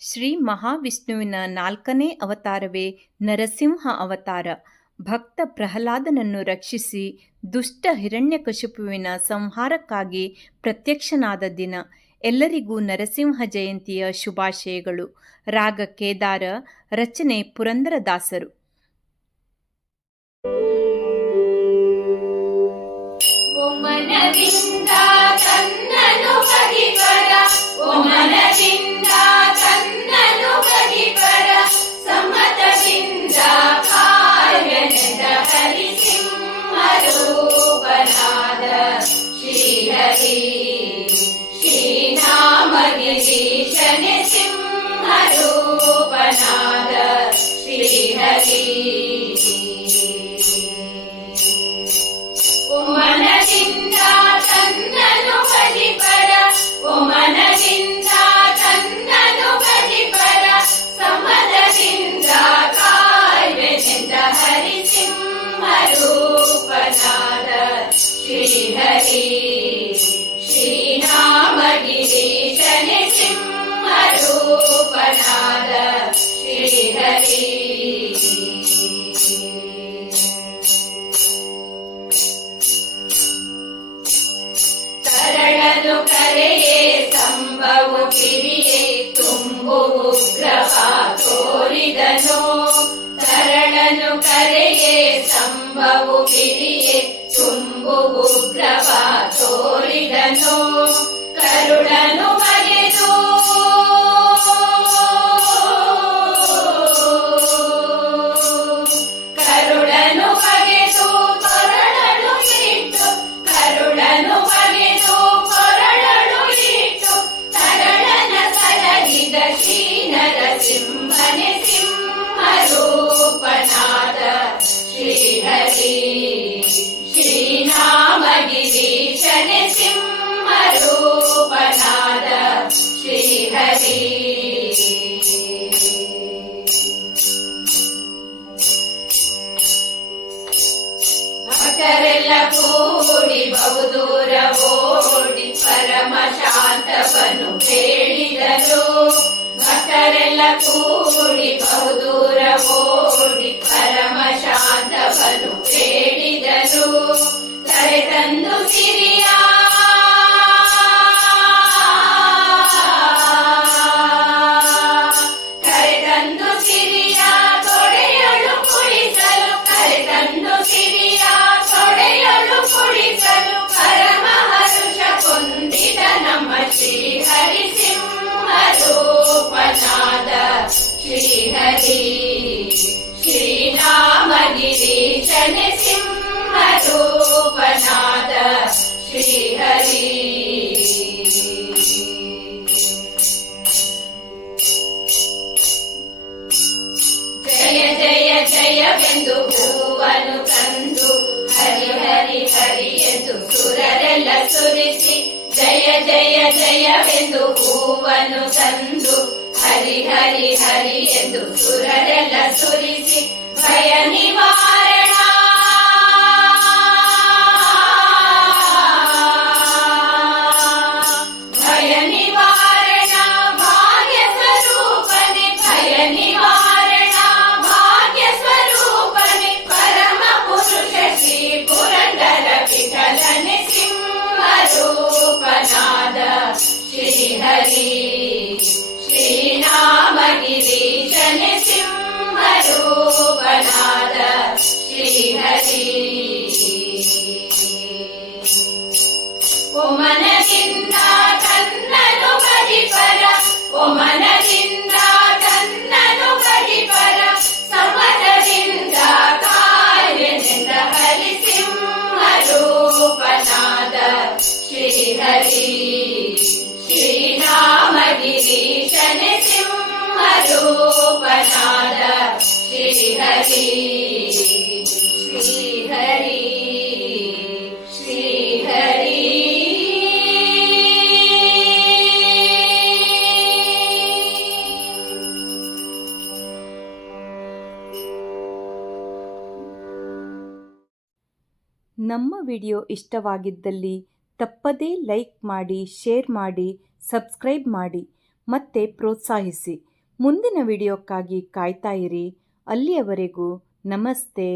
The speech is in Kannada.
ಶ್ರೀ ಮಹಾವಿಷ್ಣುವಿನ 4ನೇ ಅವತಾರವೇ ನರಸಿಂಹ ಅವತಾರ. ಭಕ್ತ ಪ್ರಹ್ಲಾದನನ್ನು ರಕ್ಷಿಸಿ ದುಷ್ಟ ಹಿರಣ್ಯಕಶಿಪುವಿನ ಸಂಹಾರಕ್ಕಾಗಿ ಪ್ರತ್ಯಕ್ಷನಾದ ದಿನ. ಎಲ್ಲರಿಗೂ ನರಸಿಂಹ ಜಯಂತಿಯ ಶುಭಾಶಯಗಳು. ರಾಗ ಕೇದಾರ, ರಚನೆ ಪುರಂದರದಾಸರು. ಕರಳನು ಕರೆಯೇ ಸಂಭವು ಕಿರಿಯೇ ತುಂಬು ಉಗ್ರವ ತೋರಿದನು. ಕರಳನು ಕರೆಯೇ ಸಂಭವು ಕಿರಿಯೇ ತುಂಬು ಉಗ್ರವ ತೋರಿದನು. ಕರುಳನು ಬಗೆದು ಭಕ್ತರೆಲ್ಲ ಕೂಡಿ ಬಹುದೂರ ಓಡಿ ಪರಮ ಶಾಂತವನು ಹೇಳಿದರು. ಭಕ್ತರೆಲ್ಲ ಕೂಡಿ ಬಹುದೂರ ಓಡಿ ಪರಮ ಶಾಂತವನು ಹೇಳಿದರು. ಕರೆತಂದು ಸಿರಿಯ ಶ್ರೀನಾಮಗಿರೀಶನೆ ಸಿಂಹರೂಪನಾದ ಶ್ರೀಹರಿ. ಜಯ ಜಯ ಜಯವೆಂದು ಹೂವನ್ನು ತಂದು ಹರಿ ಹರಿ ಹರಿ ಎಂದು ಸುರರೆಲ್ಲ ಸುರಿಸಿ. ಜಯ ಜಯ ಜಯವೆಂದು ಹೂವನ್ನು ತಂದು ಹರಿ ಹರಿ ಹರಿ ಎಂದು ಸುರರೆಲ್ಲ ಸುರಿಸಿ. ಭಯ ನಿವಾರಣ ಭಯ ನಿವಾರಣ ಭಾಗ್ಯ ಸ್ವರೂಪನೆ. ಭಯ ನಿವಾರಣ ಭಾಗ್ಯ ಸ್ವರೂಪನೆ. ಪರಮ ಪುರುಷ ಶ್ರೀ ಪುರಂದರ ವಿಠಲನೆ ಸಿಂಹರೂಪನಾದ ಶ್ರೀಹರಿ. ಶ್ರೀನಾಮಗಿರೀಶನೆ ಸಿಂಹರೂಪನಾದ ಶ್ರೀಹರಿ. ಒಮನದಿಂದ ಕನ್ನನು ಬದಿಪರ, ಒಮನದಿಂದ ಕನ್ನನು ಬದಿಪರ. ಸಮರದಿಂದ ಕಾರ್ಯನಿಂದ ಹರಿ ಸಿಂಹರೂಪನಾದ ಶ್ರೀಹರಿ. ಶ್ರೀನಾಮಗಿರೀಶನೆ ಸಿಂಹರೂಪನಾದ ಶ್ರೀಹರಿ. ಶ್ರೀಹರಿ ಶ್ರೀಹರಿ. ನಮ್ಮ ವಿಡಿಯೋ ಇಷ್ಟವಾಗಿದ್ದಲ್ಲಿ ತಪ್ಪದೇ ಲೈಕ್ ಮಾಡಿ, ಶೇರ್ ಮಾಡಿ, ಸಬ್ಸ್ಕ್ರೈಬ್ ಮಾಡಿ ಮತ್ತೆ ಪ್ರೋತ್ಸಾಹಿಸಿ. ಮುಂದಿನ ವಿಡಿಯೋಕ್ಕಾಗಿ ಕಾಯ್ತಾ ಇರಿ. ಅಲ್ಲಿಯವರೆಗೂ ನಮಸ್ತೆ.